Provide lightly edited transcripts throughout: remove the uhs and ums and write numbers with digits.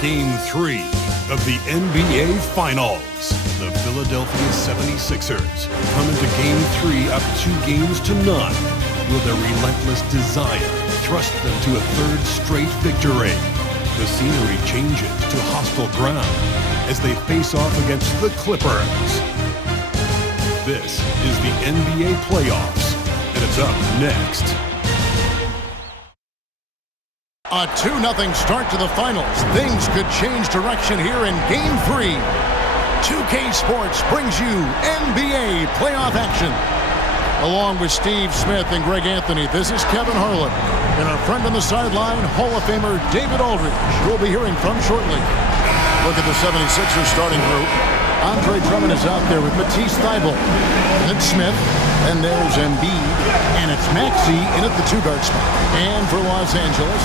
Game 3 of the NBA Finals. The Philadelphia 76ers come into Game 3 up 2-0. Will their relentless desire thrust them to a third straight victory? The scenery changes to hostile ground as they face off against the Clippers. This is the NBA playoffs, and it's up next. A 2-0 start to the finals. Things could change direction here in Game 3. 2K Sports brings you NBA playoff action. Along with Steve Smith and Greg Anthony, this is Kevin Harlan. And our friend on the sideline, Hall of Famer David Aldridge, we'll be hearing from shortly. Look at the 76ers starting group. Andre Drummond is out there with Matisse Thybulle. And Smith. And there's Embiid. And it's Maxey in at the 2-guard spot. And for Los Angeles,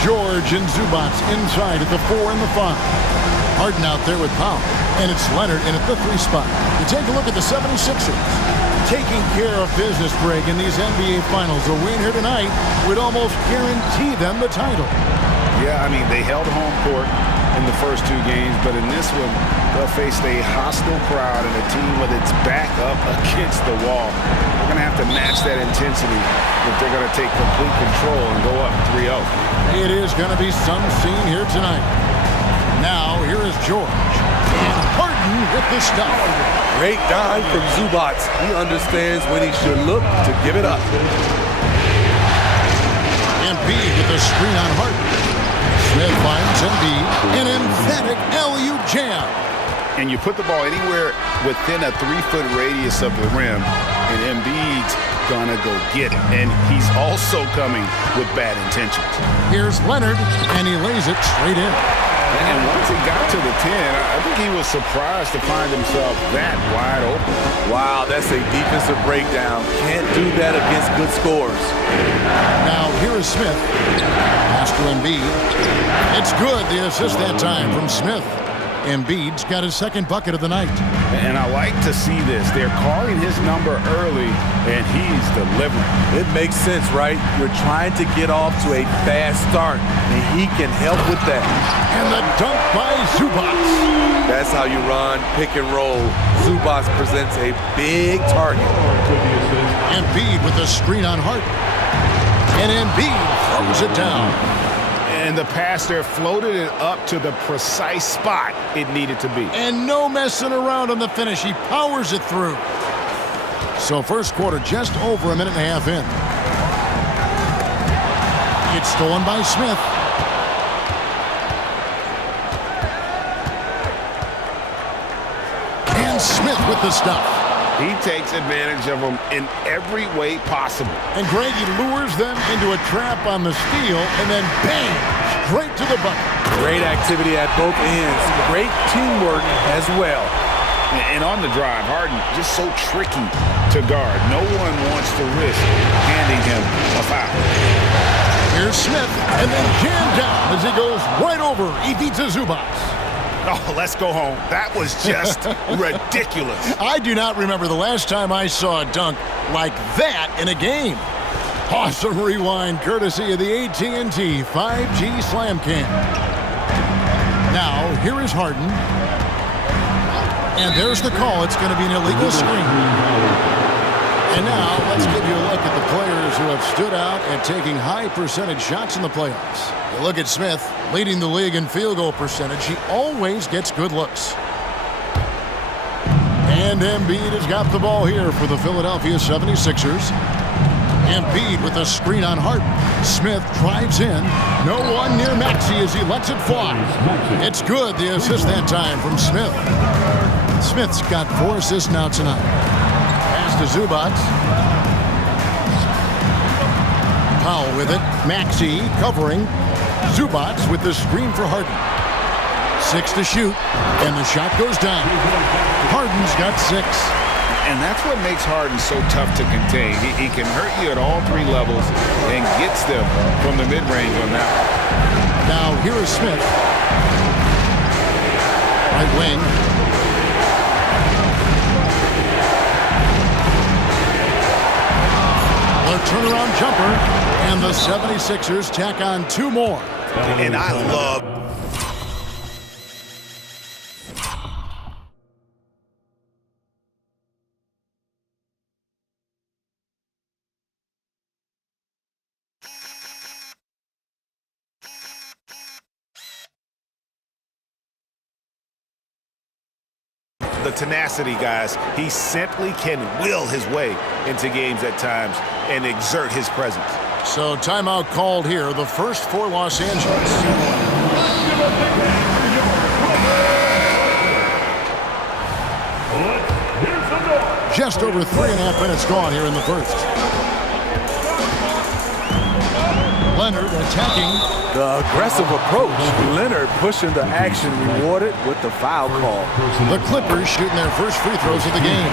George and Zubac inside at the 4 and the 5. Harden out there with Powell. And it's Leonard in at the 3 spot. You take a look at the 76ers. Taking care of business, Greg, in these NBA Finals. A win here tonight would almost guarantee them the title. Yeah, I mean, they held home court in the first 2 games, but in this one, they'll face a hostile crowd and a team with its back up against the wall. They're going to have to match that intensity if they're going to take complete control and go up 3-0. It is going to be some scene here tonight. Now, here is George. And Harden with the stuff. Great dime from Zubac. He understands when he should look to give it up. Embiid with the screen on Harden. Smith finds Embiid. An emphatic LU jam. And you put the ball anywhere within a 3-foot radius of the rim, and Embiid's gonna go get it. And he's also coming with bad intentions. Here's Leonard, and he lays it straight in. And once he got to the 10, I think he was surprised to find himself that wide open. Wow, that's a defensive breakdown. Can't do that against good scores. Now, here is Smith. Pass to Embiid. It's good, the assist that time from Smith. Embiid's got his second bucket of the night. And I like to see this. They're calling his number early, and he's delivering. It makes sense, right? You're trying to get off to a fast start, and he can help with that. And the dunk by Zubac. That's how you run pick and roll. Zubac presents a big target. Embiid with the screen on Harden. And Embiid throws it down. And the pass there floated it up to the precise spot it needed to be. And no messing around on the finish. He powers it through. So first quarter just over a minute and a half in. It's stolen by Smith. And Smith with the stuff. He takes advantage of them in every way possible. And Greg, he lures them into a trap on the steal, and then bang, straight to the bucket. Great activity at both ends. Great teamwork as well. And on the drive, Harden just so tricky to guard. No one wants to risk handing him a foul. Here's Smith, and then jammed down as he goes right over Ivica Zubac. Oh, let's go home. That was just ridiculous. I do not remember the last time I saw a dunk like that in a game. Awesome rewind courtesy of the AT&T 5G Slam Cam. Now, here is Harden. And there's the call. It's going to be an illegal screen. And now, let's give you a look at the players who have stood out and taking high percentage shots in the playoffs. You look at Smith, leading the league in field goal percentage. He always gets good looks. And Embiid has got the ball here for the Philadelphia 76ers. Embiid with a screen on Harden. Smith drives in. No one near Maxey as he lets it fly. It's good, the assist that time from Smith. Smith's got 4 assists now tonight. Pass to Zubac. Powell with it. Maxey covering. Zubac with the screen for Harden. 6 to shoot, and the shot goes down. Harden's got 6. And that's what makes Harden so tough to contain. He can hurt you at all 3 levels and gets them from the mid-range on that. Now here is Smith. Right wing. The turnaround jumper, and the 76ers tack on 2 more. And I love of tenacity, guys. He simply can will his way into games at times and exert his presence. So timeout called here, the first for Los Angeles. Just over 3.5 minutes gone here in the first. Leonard attacking. The aggressive approach. Leonard pushing the action, rewarded with the foul call. The Clippers shooting their first free throws of the game.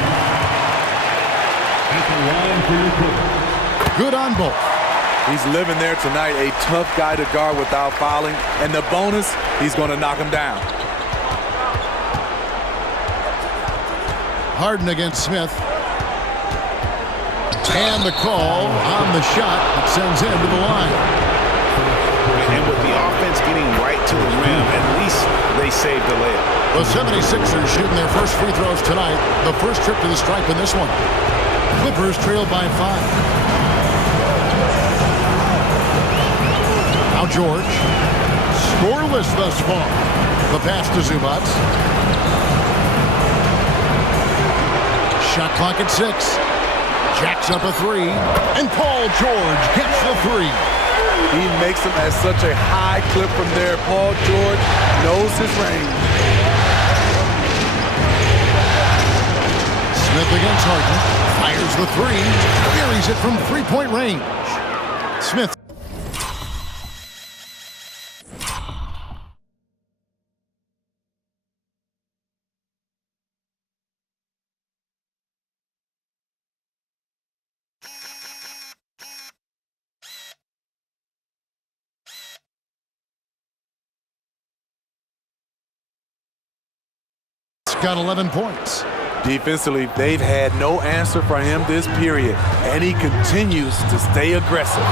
Good on both. He's living there tonight, a tough guy to guard without fouling. And the bonus, he's going to knock him down. Harden against Smith. And the call on the shot that sends him to the line. And with the offense getting right to the rim, at least they saved the layup. The 76ers shooting their first free throws tonight. The first trip to the stripe in this one. Clippers trailed by 5. Now George. Scoreless thus far. The pass to Zubac. Shot clock at 6. Jacks up a 3. And Paul George gets the 3. He makes them at such a high clip from there. Paul George knows his range. Smith against Harden. Fires the 3. Buries it from three-point range. Smith. Got 11 points. Defensively, they've had no answer for him this period, and he continues to stay aggressive.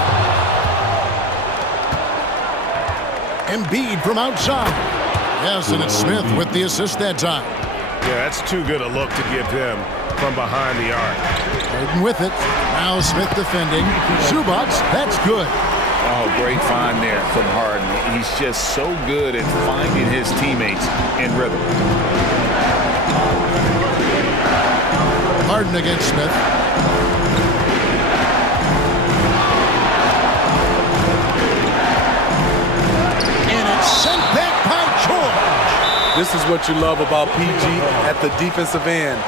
Embiid from outside. Yes, and it's Smith with the assist that time. Yeah, that's too good a look to give him from behind the arc. Harden with it. Now Smith defending. Zubac, that's good. Oh, great find there from Harden. He's just so good at finding his teammates in rhythm. Harden against Smith. And it's sent back by George. This is what you love about PG at the defensive end.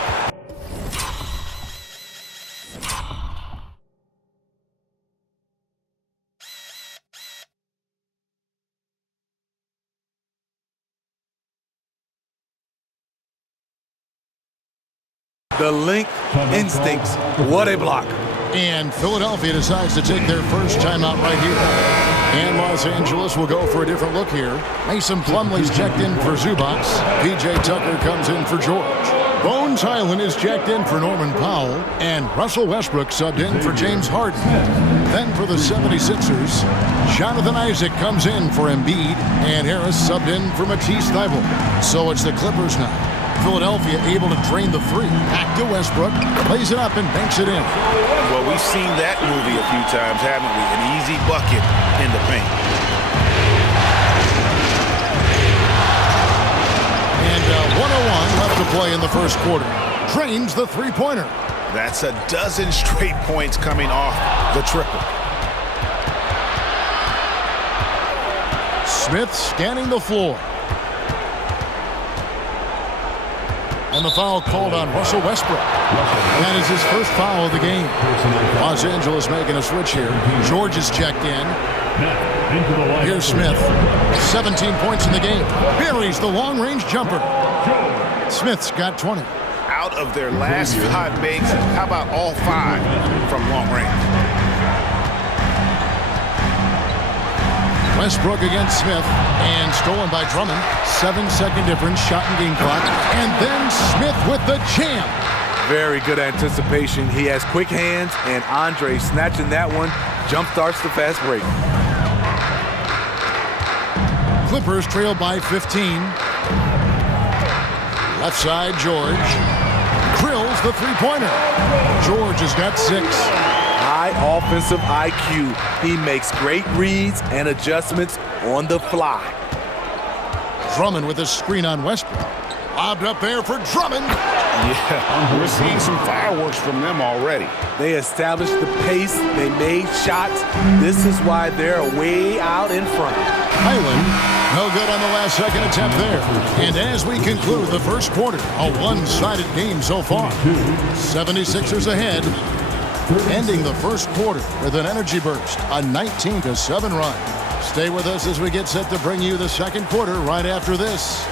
The length instincts. What a block. And Philadelphia decides to take their first timeout right here. And Los Angeles will go for a different look here. Mason Plumlee's checked in for Zubac. P.J. Tucker comes in for George. Bones Highland is checked in for Norman Powell. And Russell Westbrook subbed in for James Harden. Then for the 76ers, Jonathan Isaac comes in for Embiid. And Harris subbed in for Matisse Thybulle. So it's the Clippers now. Philadelphia able to drain the 3. Back to Westbrook. Plays it up and banks it in. Well, we've seen that movie a few times, haven't we? An easy bucket in the paint. And 1:01 left to play in the first quarter. Drains the three-pointer. That's a dozen straight points coming off the triple. Smith scanning the floor. And the foul called on Russell Westbrook. That is his first foul of the game. Los Angeles making a switch here. George is checked in. Here's Smith. 17 points in the game. Buries the long-range jumper. Smith's got 20. Out of their last 5 makes, how about all 5 from long range? Westbrook against Smith, and stolen by Drummond. 7-second difference, shot and game clock. And then Smith with the jam. Very good anticipation. He has quick hands, and Andre snatching that one jump starts the fast break. Clippers trail by 15. Left side, George. Drills the three-pointer. George has got 6. High offensive IQ. He makes great reads and adjustments on the fly. Drummond with a screen on Westbrook. Lobbed up there for Drummond. Yeah, we're seeing some fireworks from them already. They established the pace. They made shots. This is why they're way out in front. Highland, no good on the last second attempt there. And as we conclude the first quarter, a one-sided game so far. 76ers ahead, ending the first quarter with an energy burst, a 19-7 run. Stay with us as we get set to bring you the second quarter right after this.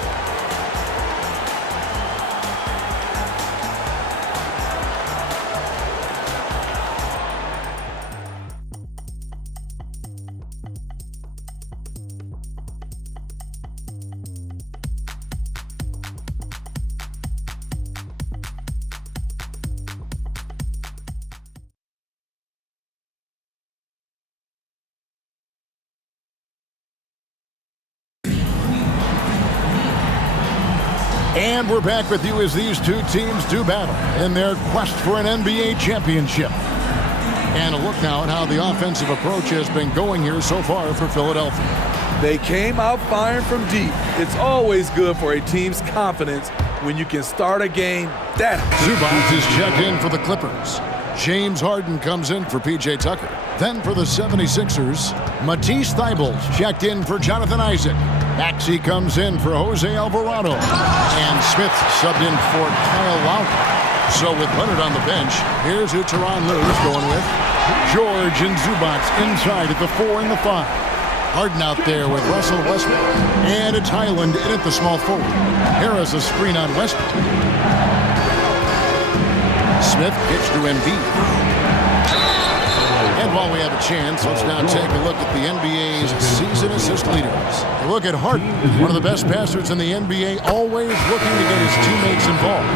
And we're back with you as these two teams do battle in their quest for an NBA championship. And a look now at how the offensive approach has been going here so far for Philadelphia. They came out firing from deep. It's always good for a team's confidence when you can start a game that. Zubac is checked in for the Clippers. James Harden comes in for P.J. Tucker. Then for the 76ers, Matisse Thybulle checked in for Jonathan Isaac. Maxey comes in for Jose Alvarado. And Smith subbed in for Kyle Lowry. So with Leonard on the bench, here's who Tyronn Lue's going with. George and Zubac inside at the 4 and the 5. Harden out there with Russell Westbrook. And it's Highland in at the small forward. Harris a screen on Westbrook. Smith kicks to Embiid. And while we have a chance, let's now take a look at the NBA's season assist leaders. A look at Harden, one of the best passers in the NBA, always looking to get his teammates involved.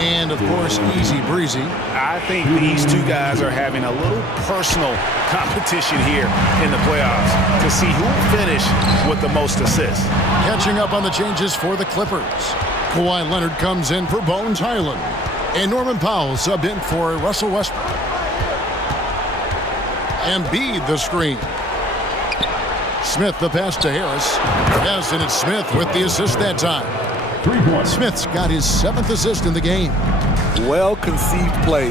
And, of course, easy breezy. I think these two guys are having a little personal competition here in the playoffs to see who will finish with the most assists. Catching up on the changes for the Clippers. Kawhi Leonard comes in for Bones Highland. And Norman Powell subbed in for Russell Westbrook. Embiid the screen. Smith the pass to Harris. Yes, and it's Smith with the assist that time. Smith's got his 7th assist in the game. Well-conceived play.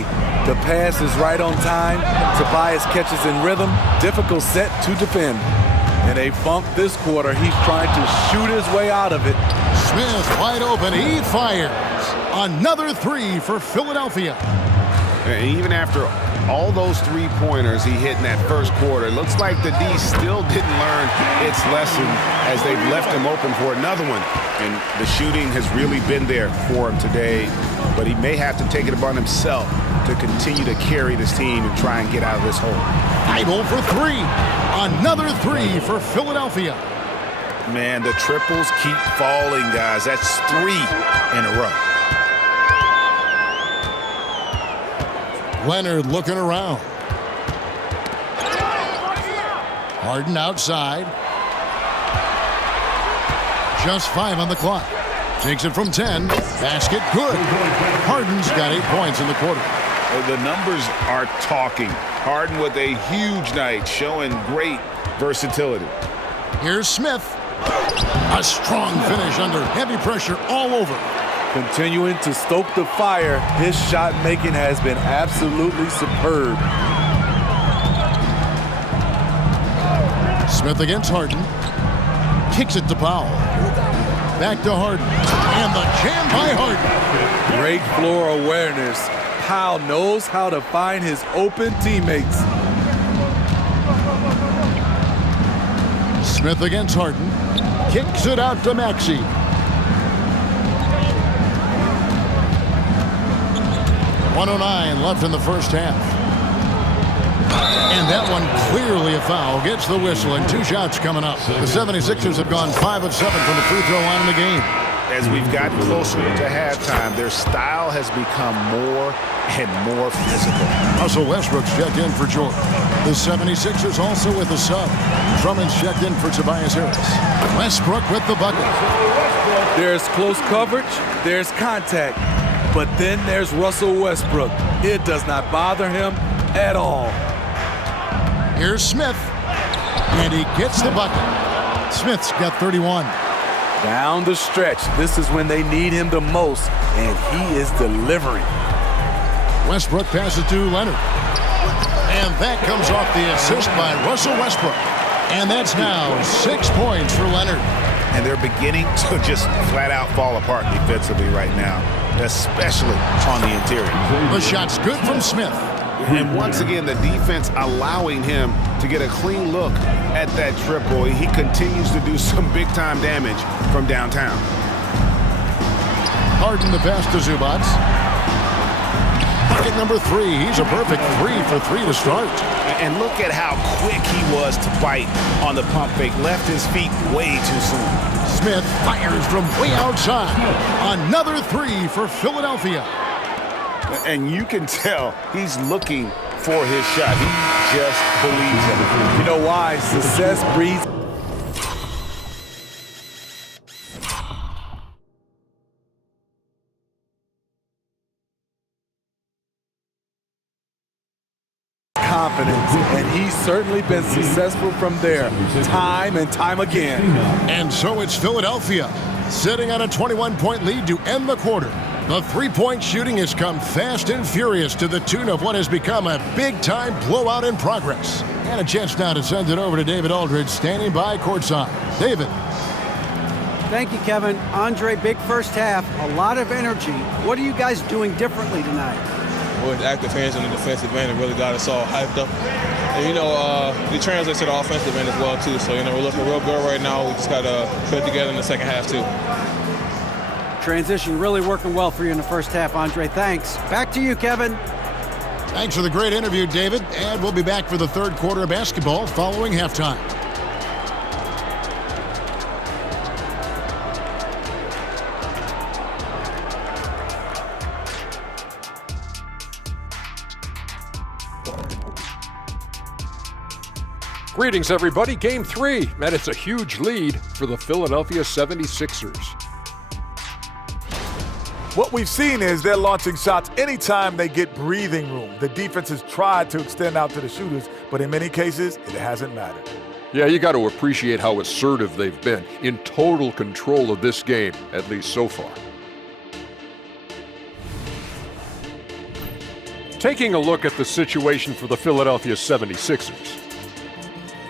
The pass is right on time. Tobias catches in rhythm. Difficult set to defend. In a funk this quarter, he's trying to shoot his way out of it. Smith wide open. He fires. Another 3 for Philadelphia. And even after all those three-pointers he hit in that first quarter, it looks like the D still didn't learn its lesson as they've left him open for another one. And the shooting has really been there for him today, but he may have to take it upon himself to continue to carry this team and try and get out of this hole. Idle for 3. Another 3 for Philadelphia. Man, the triples keep falling, guys. That's 3 in a row. Leonard looking around. Harden outside. Just 5 on the clock. Takes it from 10. Basket good. Harden's got 8 points in the quarter. The numbers are talking. Harden with a huge night, showing great versatility. Here's Smith. A strong finish under heavy pressure all over. Continuing to stoke the fire, his shot making has been absolutely superb. Smith against Harden. Kicks it to Powell. Back to Harden. And the jam by Harden. Great floor awareness. Powell knows how to find his open teammates. Smith against Harden. Kicks it out to Maxey. .109 left in the first half. And that one clearly a foul. Gets the whistle and 2 shots coming up. The 76ers have gone 5 of 7 from the free throw line in the game. As we've gotten closer to halftime, their style has become more and more physical. Russell Westbrook's checked in for George. The 76ers also with a sub. Drummond's checked in for Tobias Harris. Westbrook with the bucket. There's close coverage, there's contact, but then there's Russell Westbrook. It does not bother him at all. Here's Smith, and he gets the bucket. Smith's got 31. Down the stretch, this is when they need him the most, and he is delivering. Westbrook passes to Leonard. And that comes off the assist by Russell Westbrook. And that's now 6 points for Leonard. And they're beginning to just flat out fall apart defensively right now, especially on the interior. The shot's good from Smith. And once again, the defense allowing him to get a clean look at that triple. He continues to do some big-time damage from downtown. Harden the pass to Zubac. Bucket number 3. He's a perfect 3 for 3 to start. And look at how quick he was to bite on the pump fake. Left his feet way too soon. Smith fires from way outside. Another 3 for Philadelphia. And you can tell he's looking for his shot. He just believes in it. You know why? Success breeds. Confidence, and he's certainly been successful from there, time and time again. And so it's Philadelphia, sitting on a 21-point lead to end the quarter. The three-point shooting has come fast and furious to the tune of what has become a big-time blowout in progress. And a chance now to send it over to David Aldridge, standing by courtside. David. Thank you, Kevin. Andre, big first half, a lot of energy. What are you guys doing differently tonight? With active hands on the defensive end, it really got us all hyped up. And, you know, it translates to the offensive end as well, too. So, you know, we're looking real good right now. We just got to put it together in the second half, too. Transition really working well for you in the first half, Andre. Thanks. Back to you, Kevin. Thanks for the great interview, David. And we'll be back for the third quarter of basketball following halftime. Greetings, everybody. Game 3, and it's a huge lead for the Philadelphia 76ers. What we've seen is they're launching shots anytime they get breathing room. The defense has tried to extend out to the shooters, but in many cases, it hasn't mattered. Yeah, you got to appreciate how assertive they've been, in total control of this game, at least so far. Taking a look at the situation for the Philadelphia 76ers.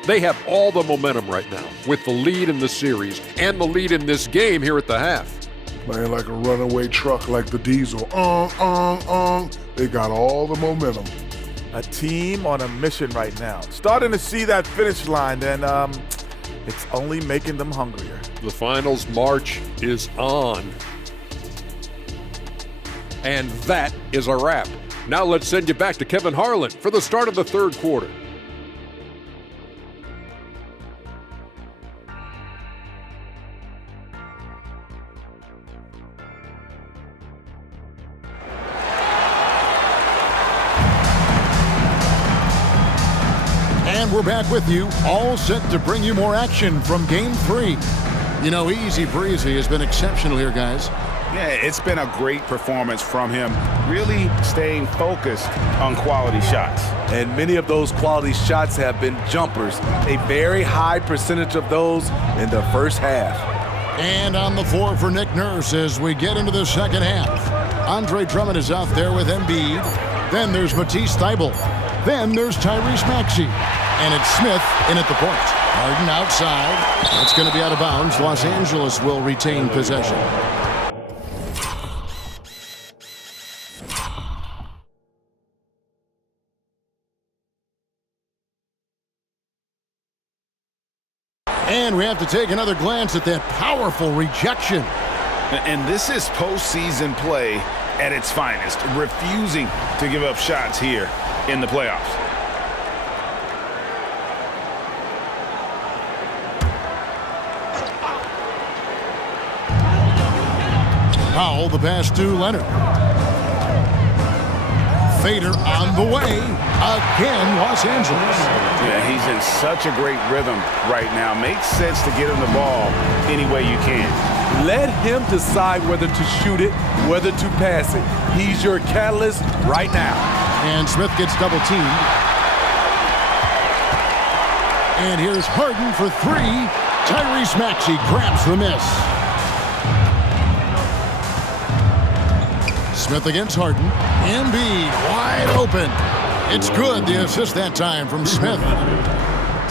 They have all the momentum right now, with the lead in the series and the lead in this game here at the half. Playing like a runaway truck like the Diesel. They got all the momentum. A team on a mission right now. Starting to see that finish line, and it's only making them hungrier. The finals march is on. And that is a wrap. Now let's send you back to Kevin Harlan for the start of the third quarter. And we're back with you, all set to bring you more action from Game 3. You know, Easy Breezy has been exceptional here, guys. Yeah, it's been a great performance from him, really staying focused on quality shots. And many of those quality shots have been jumpers, a very high percentage of those in the first half. And on the floor for Nick Nurse as we get into the second half. Andre Drummond is out there with Embiid. Then there's Matisse Thybulle. Then there's Tyrese Maxey. And it's Smith in at the point. Harden outside. That's going to be out of bounds. Los Angeles will retain possession. And we have to take another glance at that powerful rejection. And this is postseason play at its finest, refusing to give up shots here in the playoffs. Powell, the pass to Leonard. Fader on the way. Again, Los Angeles. Yeah, he's in such a great rhythm right now. Makes sense to get him the ball any way you can. Let him decide whether to shoot it, whether to pass it. He's your catalyst right now. And Smith gets double teamed. And here's Harden for 3. Tyrese Maxey grabs the miss. Smith against Harden. Embiid wide open. It's good. The assist that time from Smith.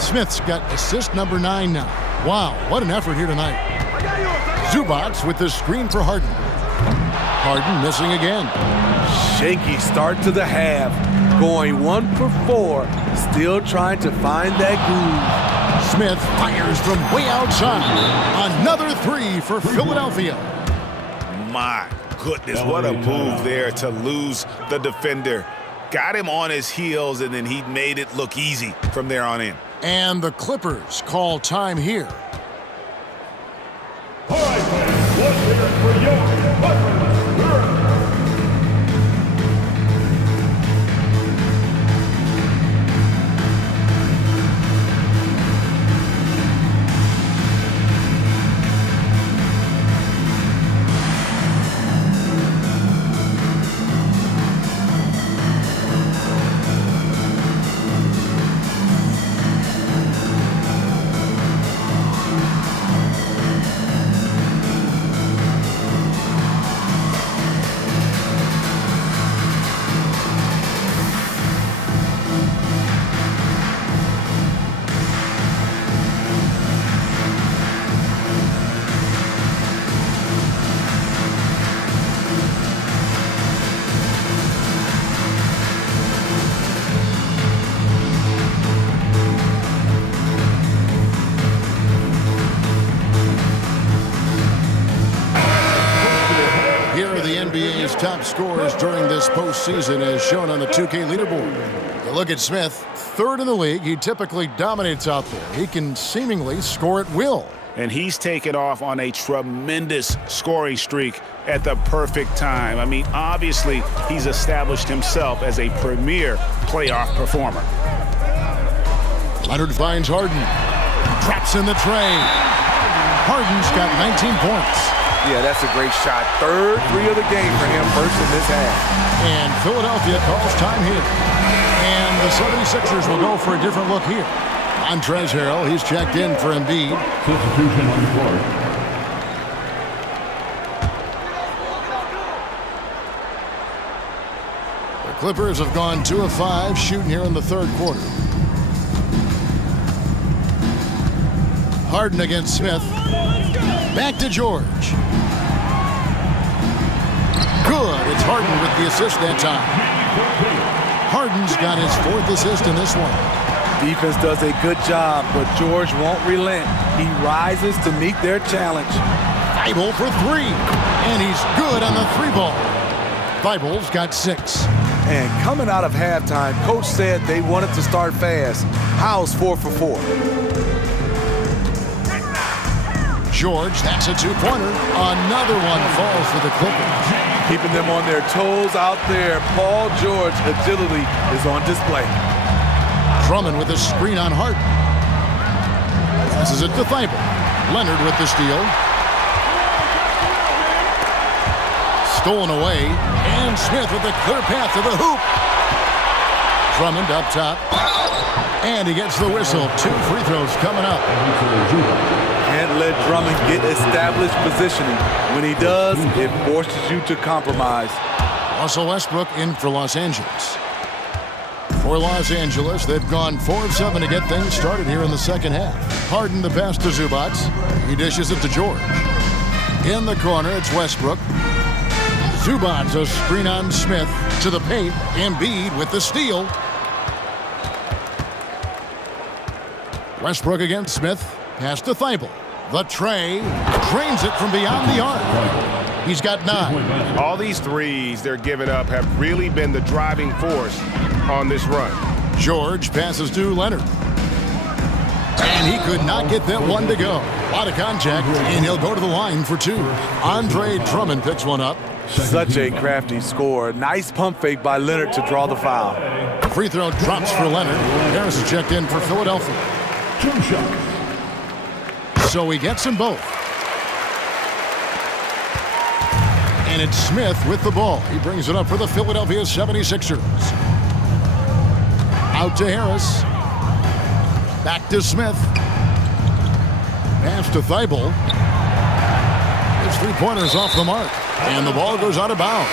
Smith's got assist number 9 now. Wow, what an effort here tonight. Zubac with the screen for Harden. Harden missing again. Shaky start to the half. Going 1 for 4. Still trying to find that groove. Smith fires from way outside. Another 3 for Philadelphia. My goodness, what a move there to lose the defender. Got him on his heels, and then he made it look easy from there on in. And the Clippers call time here. All right, fans, let's hear it for your Clippers. NBA's top scorers during this postseason as shown on the 2K leaderboard. You look at Smith, third in the league. He typically dominates out there. He can seemingly score at will. And he's taken off on a tremendous scoring streak at the perfect time. I mean, obviously, he's established himself as a premier playoff performer. Leonard finds Harden. Drops in the tray. Harden's got 19 points. Yeah, that's a great shot. Third 3 of the game for him, first in this half. And Philadelphia calls time here. And the 76ers will go for a different look here. Montrezl Harrell, he's checked in for Embiid. Substitution on the court. The Clippers have gone 2 of 5 shooting here in the third quarter. Harden against Smith. Back to George. Good. It's Harden with the assist that time. Harden's got his 4th assist in this one. Defense does a good job, but George won't relent. He rises to meet their challenge. Thibault for 3. And he's good on the 3-ball. Thibault's got 6. And coming out of halftime, Coach said they wanted to start fast. How's 4 for 4? George, that's a 2-pointer. Another one falls for the Clippers. Keeping them on their toes out there. Paul George agility is on display. Drummond with a screen on Harden. Passes it to Thibault. Leonard with the steal. Stolen away. And Smith with a clear path to the hoop. Drummond up top. And he gets the whistle. 2 free throws coming up. Can't let Drummond get established positioning. When he does, it forces you to compromise. Russell Westbrook in for Los Angeles. For Los Angeles, they've gone 4 of 7 to get things started here in the second half. Harden the pass to Zubac. He dishes it to George. In the corner, it's Westbrook. Zubac a screen on Smith to the paint. Embiid with the steal. Westbrook against Smith. Pass to Thibault. The tray. Drains it from beyond the arc. He's got 9. All these threes they're giving up have really been the driving force on this run. George passes to Leonard. And he could not get that one to go. A lot of contact, and he'll go to the line for 2. Andre Drummond picks one up. Such a crafty score. Nice pump fake by Leonard to draw the foul. Free throw drops for Leonard. Harris is checked in for Philadelphia. 2 shots. So he gets them both. And it's Smith with the ball. He brings it up for the Philadelphia 76ers. Out to Harris. Back to Smith. Pass to Thibault. His 3-pointer's off the mark. And the ball goes out of bounds.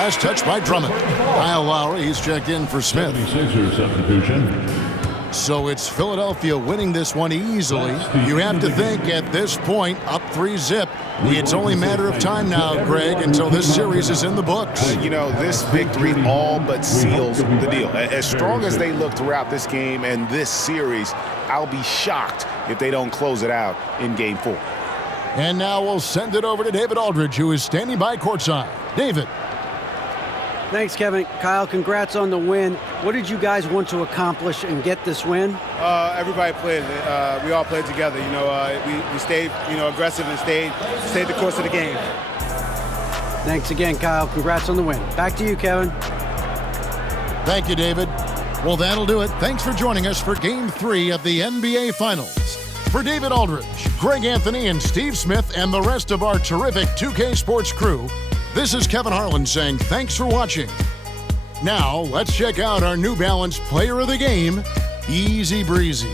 Last touch by Drummond. Kyle Lowry, he's checked in for Smith. 76ers substitution. So it's Philadelphia winning this one easily. You have to think at this point, up 3-zip. It's only a matter of time now, Greg, until this series is in the books. You know, this victory all but seals the deal. As strong as they look throughout this game and this series, I'll be shocked if they don't close it out in Game 4. And now we'll send it over to David Aldridge, who is standing by courtside. David. Thanks, Kevin. Kyle, congrats on the win. What did you guys want to accomplish and get this win? Everybody played. We all played together. You know, we stayed, aggressive and stayed the course of the game. Thanks again, Kyle. Congrats on the win. Back to you, Kevin. Thank you, David. Well, that'll do it. Thanks for joining us for Game 3 of the NBA Finals. For David Aldridge, Greg Anthony, and Steve Smith, and the rest of our terrific 2K Sports crew, this is Kevin Harlan saying thanks for watching. Now, let's check out our New Balance Player of the Game, Easy Breezy.